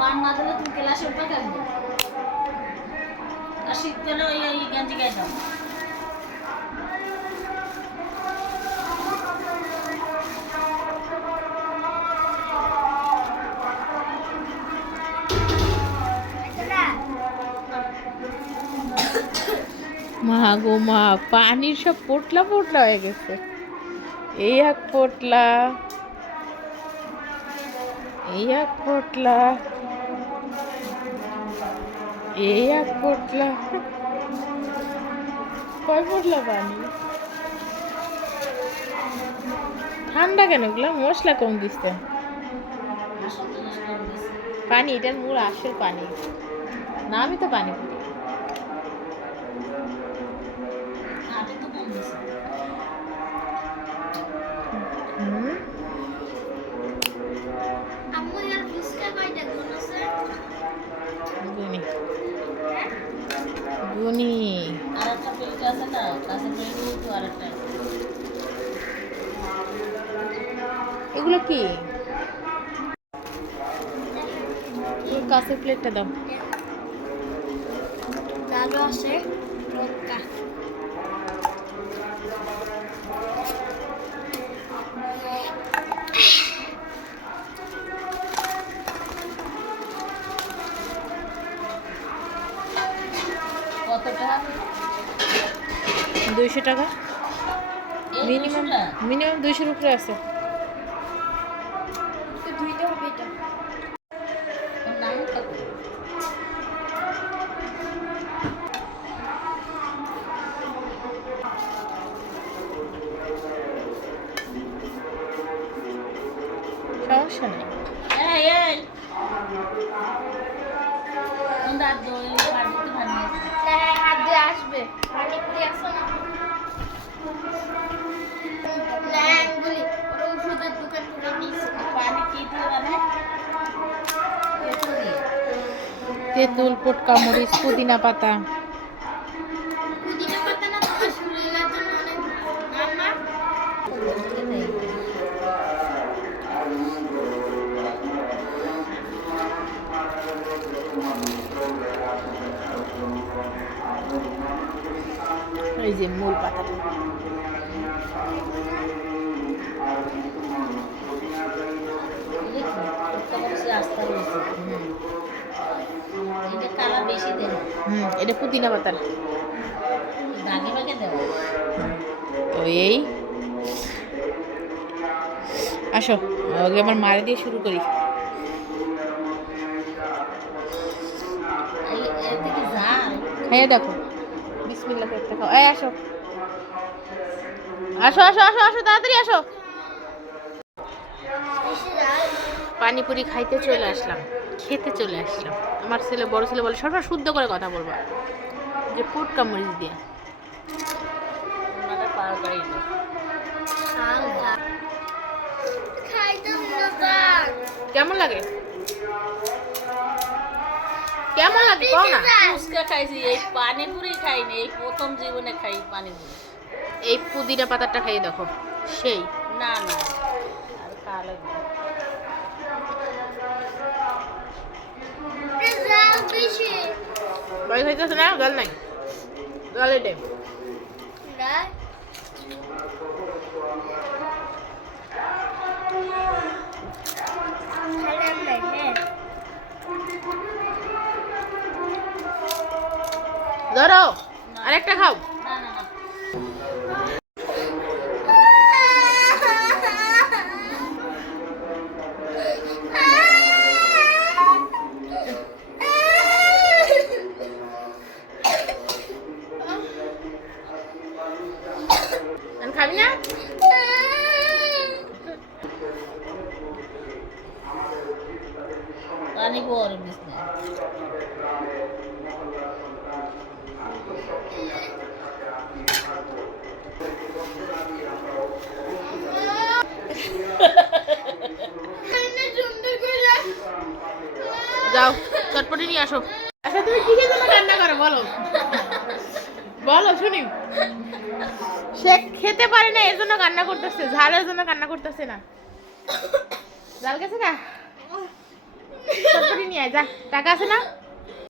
বান না দিলে তুমি ক্লাসে উঠবে কেমন? আর শীতকালে ওই গেঞ্জি গায়ে দাও। মা গো মা, পানির সব পোটলা পোটলা হয়ে গেছে। এই এক পোটলা, এই এক পোটলা, এই এক পোটলা। কয় পোটলা পানি? ঠান্ডা কেন? এগুলো মশলা কম দিচ্ছে। পানি, এটার মূল আসল পানি না, আমি তো পানি পুরি। গুনি আরেকটা প্লেট আছে না, কাছে প্লেট তো আরেকটা। এগুলো কি? কাঁচের প্লেটটা দাও। চালু আছে রক্কা। কত টাকা? 200 টাকা এই মিনিমাম। 200 টাকা? মিনিমাম 200 উপরে আছে। ধুইতে হবে এটা। ওর নাম কত? সমস্যা নেই। এই এই কোন দাঁত দই পাড়িতে বানিয়েছে? হ্যাঁ, হাত দিয়ে আসবে। পানি পুরি আসো না। ল্যাংগুলি ওরা ওষুধের দোকান থেকে নিয়েছে। পানি কি দিয়ে বানায়? পেঁপে দিয়ে। তেঁতুল, পটকা মরিচ, পুদিনা পাতা। পুদিনা পাতা না তোমার শরীরের জন্য অনেক ভালো না? এই যে মূল পাতাটা। এটা কালা বেশি দেয়। এটা পুদিনা পাতার। দাগে ভাগে দেওয়া। তো এই আসো, আগে আমার মারে দিয়ে শুরু করি। এর থেকে ঝাল। খাইয়ে দেখো, বিসমিল্লাহ করে একটা খাও। এই আসো, আসো আসো আসো আসো, তাড়াতাড়ি আসো। পানিপুরি খাইতে চলে আসলাম, খেতে চলে আসলাম। আমার ছেলে, বড় ছেলে বলে সবসময় শুদ্ধ করে কথা বলবা, যে পটকা মরিচ দিয়ে। ওনাটা পার করে দিল। কেমন লাগে? কেমন লাগে কও না? ফুচকা খাইছি, এই পানিপুরি খাইনি, এই প্রথম জীবনে খাই পানিপুরি। এই পুদিনা পাতাটা খাইয়ে দেখো, সেই। না না, আর খাওয়া লাগবে। ভয় খাইতেছে না? জল নাই, জল এটে। ধরো, আরেকটা খাও। না না না, খাবি না? পানি গরম দিস না। যাও, চটপটি নিয়ে আসো। আচ্ছা, তুমি কিসের জন্য রান্না করো বলো, বলো শুনি। সে খেতে পারে না, এর জন্য কান্না করতেছে, ঝালের জন্য কান্না করতেছে না। ঝাল গেছে না? চটপটি নিয়ে আয় যা, টাকা আছে না?